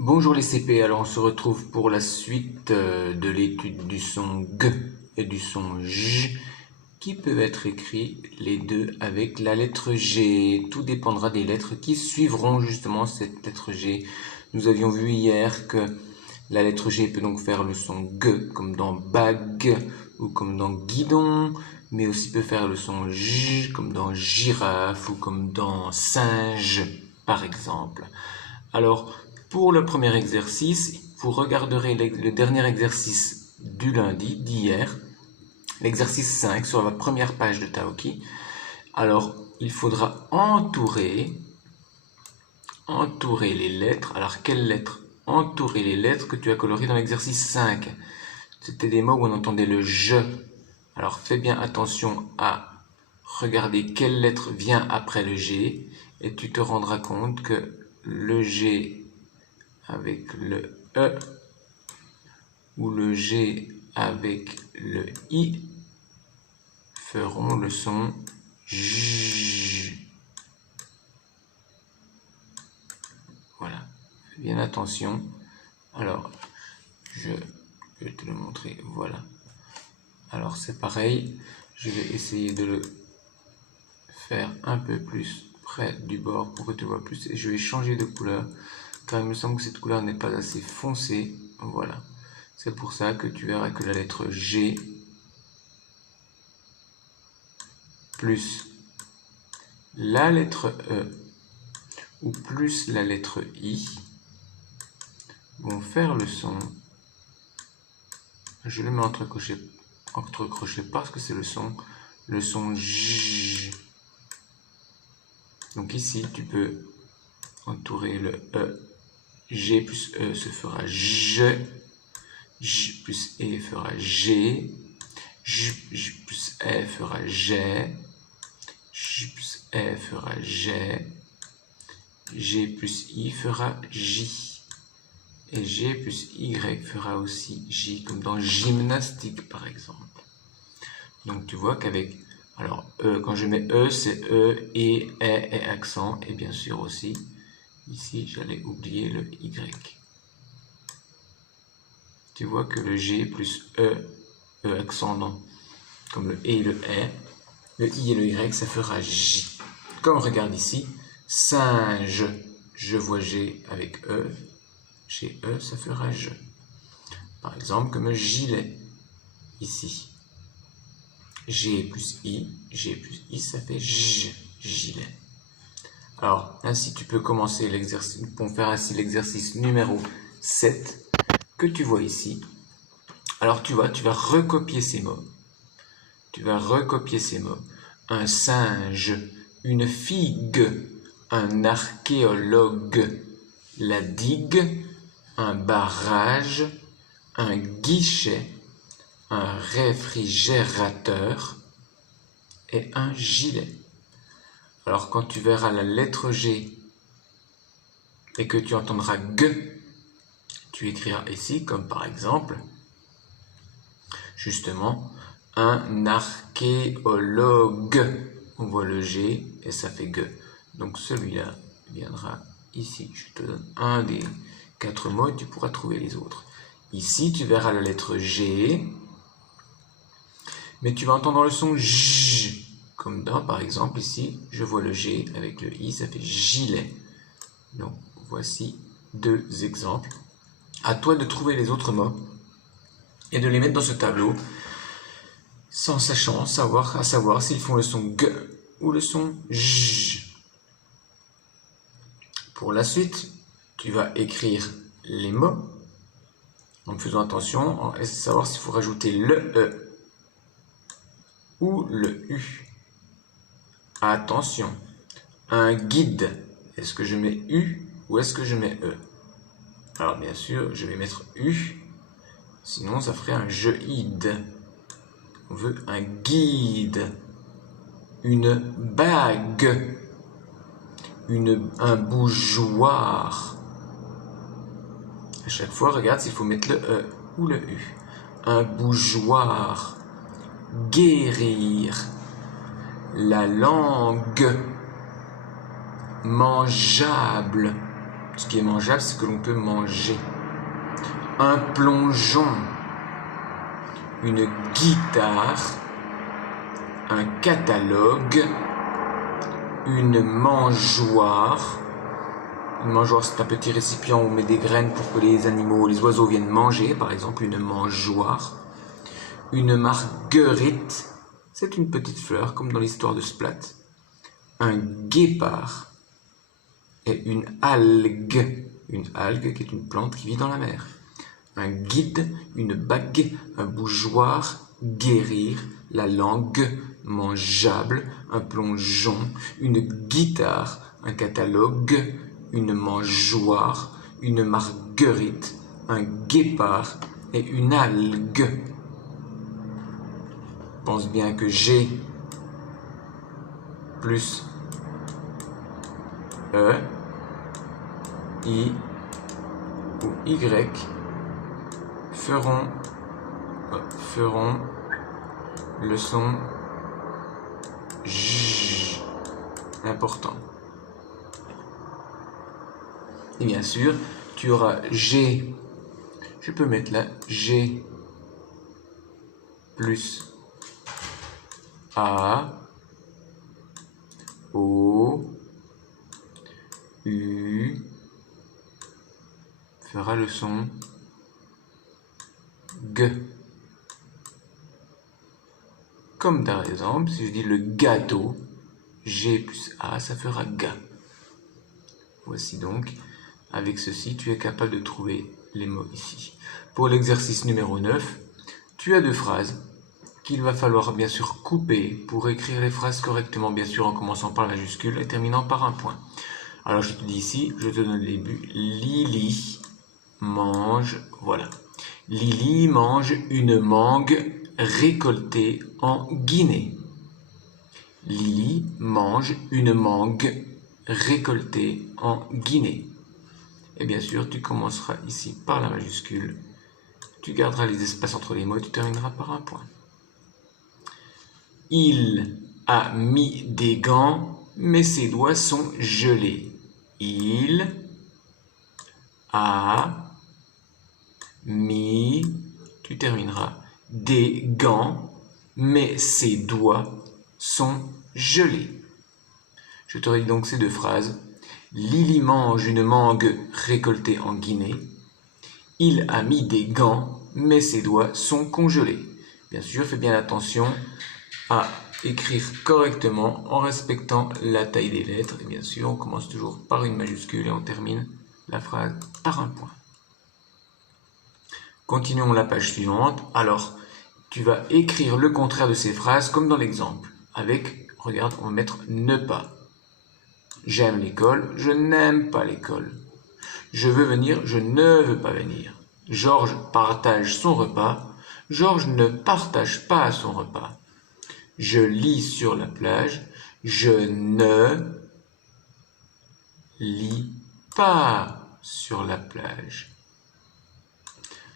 Bonjour les CP, alors on se retrouve pour la suite de l'étude du son G et du son J qui peuvent être écrits les deux avec la lettre G. Tout dépendra des lettres qui suivront justement cette lettre G. Nous avions vu hier que la lettre G peut donc faire le son G comme dans bague ou comme dans guidon, mais aussi peut faire le son J comme dans girafe ou comme dans singe par exemple. Alors, pour le premier exercice, vous regarderez le dernier exercice du lundi, d'hier, l'exercice 5 sur la première page de Taoki. Alors, il faudra entourer les lettres. Alors, quelles lettres? Entourer les lettres que tu as colorées dans l'exercice 5. C'était des mots où on entendait le je. Alors, fais bien attention à regarder quelle lettre vient après le G et tu te rendras compte que le G avec le E ou le G avec le I feront le son J. Voilà, fais bien attention. Alors, je vais te le montrer, voilà. Alors c'est pareil, je vais essayer de le faire un peu plus près du bord pour que tu vois plus et je vais changer de couleur car il me semble que cette couleur n'est pas assez foncée. Voilà, c'est pour ça que tu verras que la lettre G plus la lettre E ou plus la lettre I vont faire le son. Je le mets entre crochets parce que c'est le son J. Donc ici tu peux entourer le E. G plus E se fera J. J plus E fera G. J plus E fera G. J plus E fera G. G plus I fera J. Et G plus Y fera aussi J, comme dans gymnastique par exemple. Donc tu vois qu'avec, alors E, quand je mets E, c'est E, et accent, et bien sûr aussi, ici j'allais oublier le Y. Tu vois que le G plus E accent, non, comme le E et le I et le Y, ça fera J. Comme on regarde ici, singe, je vois G avec E, chez E, ça fera je. Par exemple, comme gilet, ici. G plus I, ça fait J, gilet. Alors, ainsi tu peux commencer l'exercice, pour faire ainsi l'exercice numéro 7, que tu vois ici. Alors tu vas recopier ces mots. Tu vas recopier ces mots. Un singe, une figue, un archéologue, la digue, un barrage, un guichet, un réfrigérateur et un gilet. Alors quand tu verras la lettre G et que tu entendras G, tu écriras ici comme par exemple, justement, un archéologue. On voit le G et ça fait G. Donc celui-là viendra ici. Je te donne un des 4 mots et tu pourras trouver les autres. Ici, tu verras la lettre G, mais tu vas entendre le son J. Comme dans, par exemple, ici, je vois le G avec le I, ça fait gilet. Donc, voici 2 exemples. À toi de trouver les autres mots et de les mettre dans ce tableau sans sachant, à savoir s'ils font le son G ou le son J. Pour la suite, tu vas écrire les mots en faisant attention à savoir s'il faut rajouter le E ou le U. Attention, un guide, est-ce que je mets U ou est-ce que je mets E? Alors bien sûr, je vais mettre U, sinon ça ferait un je-ide. On veut un guide, une bague, un bougeoir. À chaque fois, regarde s'il faut mettre le E ou le U. Un bougeoir, guérir, la langue, mangeable, Ce qui est mangeable, c'est ce que l'on peut manger. Un plongeon, une guitare, un catalogue, une mangeoire. Une mangeoire, c'est un petit récipient où on met des graines pour que les animaux, les oiseaux viennent manger, par exemple, une mangeoire. Une marguerite, c'est une petite fleur, comme dans l'histoire de Splat. Un guépard et une algue qui est une plante qui vit dans la mer. Un guide, une bague, un bougeoir, guérir, la langue, mangeable, un plongeon, une guitare, un catalogue, une mangeoire, une marguerite, un guépard et une algue. Pense bien que G plus E, I ou Y feront le son J important. Et bien sûr, tu auras G, je peux mettre là G plus A, O, U, fera le son G. Comme par exemple, si je dis le gâteau, G plus A, ça fera ga. Voici donc, avec ceci, tu es capable de trouver les mots ici. Pour l'exercice numéro 9, tu as deux phrases qu'il va falloir bien sûr couper pour écrire les phrases correctement, bien sûr en commençant par la majuscule et terminant par un point. Alors je te dis ici, je te donne le début, Lily mange, voilà. Lily mange une mangue récoltée en Guinée. Lily mange une mangue récoltée en Guinée. Et bien sûr, tu commenceras ici par la majuscule. Tu garderas les espaces entre les mots et tu termineras par un point. Il a mis des gants, mais ses doigts sont gelés. Il a mis, tu termineras, des gants, mais ses doigts sont gelés. Je te redis donc ces deux phrases. Lily mange une mangue récoltée en Guinée. Il a mis des gants, mais ses doigts sont congelés. Bien sûr, fais bien attention à écrire correctement en respectant la taille des lettres. Et bien sûr, on commence toujours par une majuscule et on termine la phrase par un point. Continuons la page suivante. Alors, tu vas écrire le contraire de ces phrases comme dans l'exemple. Avec, regarde, on va mettre ne pas. J'aime l'école, je n'aime pas l'école. Je veux venir, je ne veux pas venir. Georges partage son repas. Georges ne partage pas son repas. Je lis sur la plage. Je ne lis pas sur la plage.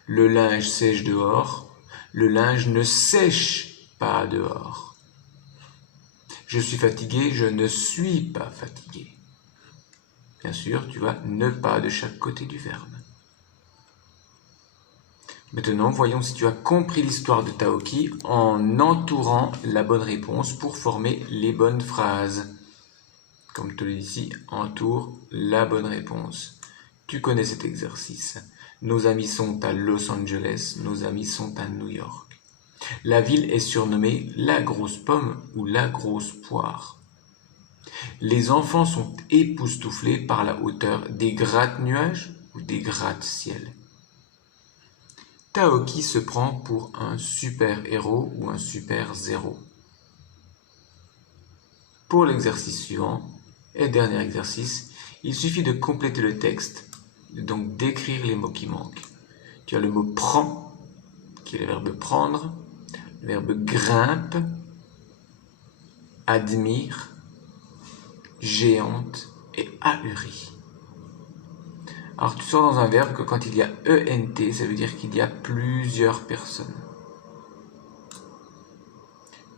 Le linge sèche dehors. Le linge ne sèche pas dehors. Je suis fatigué, je ne suis pas fatigué. Bien sûr, tu as ne pas de chaque côté du verbe. Maintenant, voyons si tu as compris l'histoire de Taoki en entourant la bonne réponse pour former les bonnes phrases. Comme je te le dis ici, entoure la bonne réponse. Tu connais cet exercice. Nos amis sont à Los Angeles, nos amis sont à New York. La ville est surnommée la grosse pomme ou la grosse poire. Les enfants sont époustouflés par la hauteur des gratte-nuages ou des gratte-ciel. Taoki se prend pour un super-héros ou un super-zéro. Pour l'exercice suivant et dernier exercice, il suffit de compléter le texte, donc d'écrire les mots qui manquent. Tu as le mot prend, qui est le verbe prendre, le verbe grimpe, admire, géante et ahurie. Alors tu sors dans un verbe que quand il y a ENT, ça veut dire qu'il y a plusieurs personnes.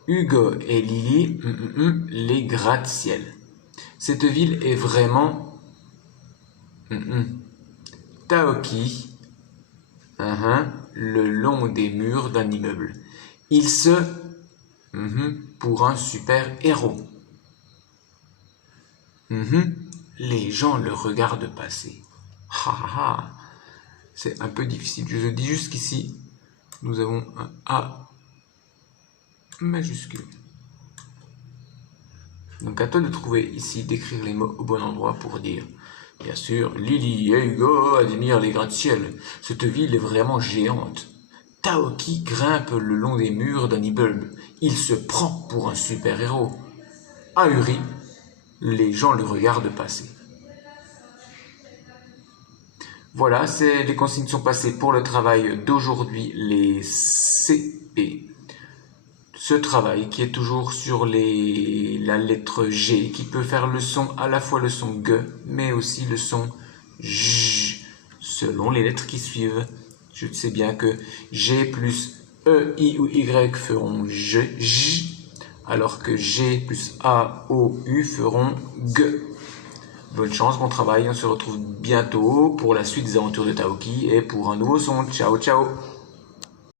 Hugo et Lily, les gratte-ciel. Cette ville est vraiment Taoki, le long des murs d'un immeuble. Il se pour un super-héros. Les gens le regardent passer. C'est un peu difficile. Je dis juste qu'ici, nous avons un A majuscule. Donc à toi de trouver ici, d'écrire les mots au bon endroit pour dire, bien sûr, Lily et Hugo admirent les gratte-ciel. Cette ville est vraiment géante. Taoki grimpe le long des murs d'un immeuble. Il se prend pour un super-héros. Ahuri, les gens le regardent passer. Voilà, les consignes sont passées pour le travail d'aujourd'hui, les CP. Ce travail qui est toujours sur la lettre G, qui peut faire le son, à la fois le son G, mais aussi le son J, selon les lettres qui suivent. Je sais bien que G plus E, I ou Y feront J, alors que G plus A, O, U feront G. Bonne chance, bon travail, on se retrouve bientôt pour la suite des aventures de Taoki et pour un nouveau son. Ciao, ciao!